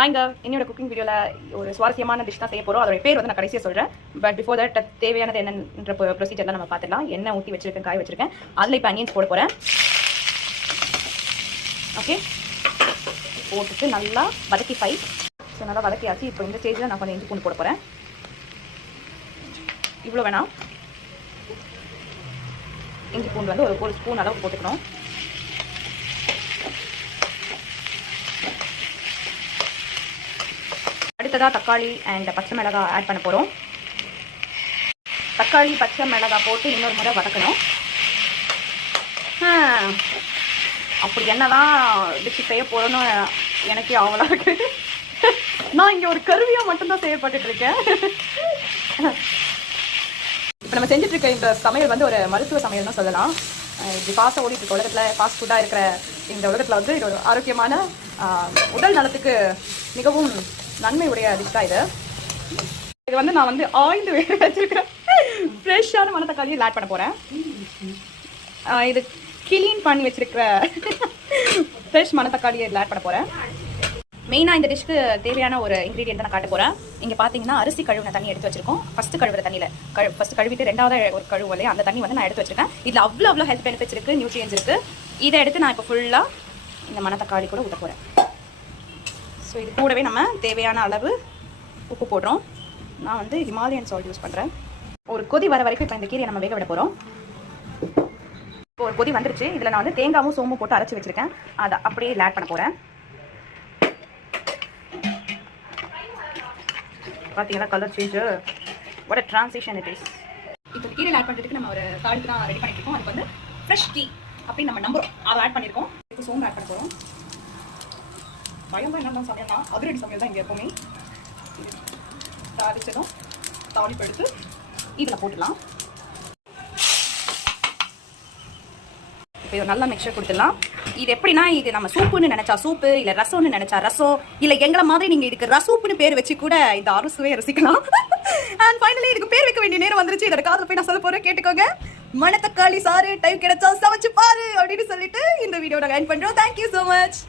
ஹாய்ங்க, என்னோட குக்கிங் வீடியோவில் ஒரு சுவாரஸ்யமான டிஷ் தான் செய்ய போகிறோம். அதோட பேர் வந்து நான் கடைசியாக சொல்கிறேன். பட் பிஃபோர் தட் தேவையானது என்னன்ற ப்ரொசீஜர்லாம் நம்ம பார்த்துக்கலாம். எண்ணெய் ஊற்றி வச்சிருக்கேன், காய வச்சிருக்கேன். அதில் இப்போ அனியன்ஸ் போட போகிறேன். ஓகே, போட்டுட்டு நல்லா வதக்கி ஸோ நல்லா வதக்கியாச்சு. இப்போ இந்த ஸ்டேஜில் நான் கொஞ்சம் இஞ்சி பூண்டு போட போகிறேன். இவ்வளோ வேணாம், இஞ்சி பூண்டு வந்து ஒரு ஸ்பூன் அளவுக்கு போட்டுக்கணும். அடுத்ததாக தக்காளி அண்ட் பச்சை மிளகாய் ஆட் பண்ண போகிறோம். தக்காளி பச்சை மிளகாய் போட்டு இன்னொரு முறை வதக்கணும். அப்படி என்னதான் டிஷ் செய்ய போகிறோன்னு எனக்கே ஆவலாக இருக்குது. நான் இங்கே ஒரு கருவியாக மட்டும்தான் செய்யப்பட்டுருக்கேன். இப்போ நம்ம செஞ்சுட்ருக்க இந்த சமையல் வந்து ஒரு மருத்துவ சமையல் தான் சொல்லலாம். இப்படி ஃபாஸ்ட்டாக ஓடிட்டு இருக்க உலகத்தில், ஃபாஸ்ட் ஃபுட்டாக இருக்கிற இந்த உலகத்தில் வந்து இது ஒரு ஆரோக்கியமான உடல் நலத்துக்கு மிகவும் நன்மை உடைய டிஷ் தான் இது. இது வந்து நான் வந்து ஆய்ந்து வேக வச்சிருக்கேன் ஃப்ரெஷ்ஷான மணத்தக்காளியை ஆட் பண்ண போகிறேன். இது கிளீன் பண்ணி வச்சிருக்கிற ஃப்ரெஷ் மணத்தக்காளியை இதில் ஆட் பண்ண போகிறேன். மெயினாக இந்த டிஷ்க்கு தேவையான ஒரு இன்க்ரீடியன்ட் நான் காட்ட போகிறேன். இங்கே பார்த்தீங்கன்னா அரிசி கழுவின தண்ணி எடுத்து வச்சிருக்கோம். ஃபஸ்ட்டு கழுவுற தண்ணியில் ஃபஸ்ட்டு கழுவிட்டு ரெண்டாவது ஒரு கழுவுலே அந்த தண்ணி வந்து நான் எடுத்து வச்சிருக்கேன். இதில் அவ்வளோ ஹெல்த் பெனிஃபிட்ஸ் இருக்குது, நியூட்ரியன்ஸ் இருக்குது. இதை எடுத்து நான் இப்போ ஃபுல்லாக இந்த மணத்தக்காளி கூட ஊற்ற போகிறேன். ஸோ இது கூடவே நம்ம தேவையான அளவு உப்பு போடுறோம். நான் வந்து ஹிமாலயன் சால்ட் யூஸ் பண்ணுறேன். ஒரு கொதி வர வரைக்கும் இப்போ இந்த கீரையை நம்ம வேக விட போகிறோம். இப்போ ஒரு கொதி வந்துருச்சு. இதில் நான் வந்து தேங்காயும் சோம்பும் போட்டு அரைச்சி வச்சுருக்கேன். அதை அப்படியே ஆட் பண்ண போகிறேன். பார்த்தீங்கன்னா colour change, what a transition it is. இப்போ கீரை ஆட் பண்ணுறதுக்கு நம்ம ஒரு தாளிப்பு தான் ரெடி பண்ணியிருக்கோம். அதுக்கு வந்து ஃப்ரெஷ் டீ அப்படின்னு நம்ம நம்புகிறோம். அதை ஆட் பண்ணியிருக்கோம். இப்போ சோம்பு ஆட் பண்ண போகிறோம். பயம் தான் என்ன சமையல் தான், அதிரடி சமையல் தான் இங்கே எப்போவுமே. தாளிச்சதும் தாளிப்பு எடுத்து இதில் போட்டுடலாம். இப்போ இது நல்லா மிக்சர் கொடுத்துடலாம். இது எப்படின்னா, இது நம்ம சூப்புன்னு நினைச்சா சூப்பு, இல்லை ரசம்னு நினைச்சா ரசம், இல்லை எங்களை மாதிரி நீங்கள் இதுக்கு ரசூப்புன்னு பேர் வச்சு கூட இந்த அறுசுவையை ரசிக்கலாம். அண்ட் ஃபைனலி இதுக்கு பேர் வைக்க வேண்டிய நேரம் வந்துருச்சு. இதோட காதில் போய் நான் சொல்ல போகிறேன், கேட்டுக்கோங்க. மணத்தக்காளி சாறு டைம் கிடைச்சா சமைச்சு பாரு அப்படின்னு சொல்லிட்டு இந்த வீடியோ நாங்கள் எண்ட் பண்ணுறோம். Thank you so much.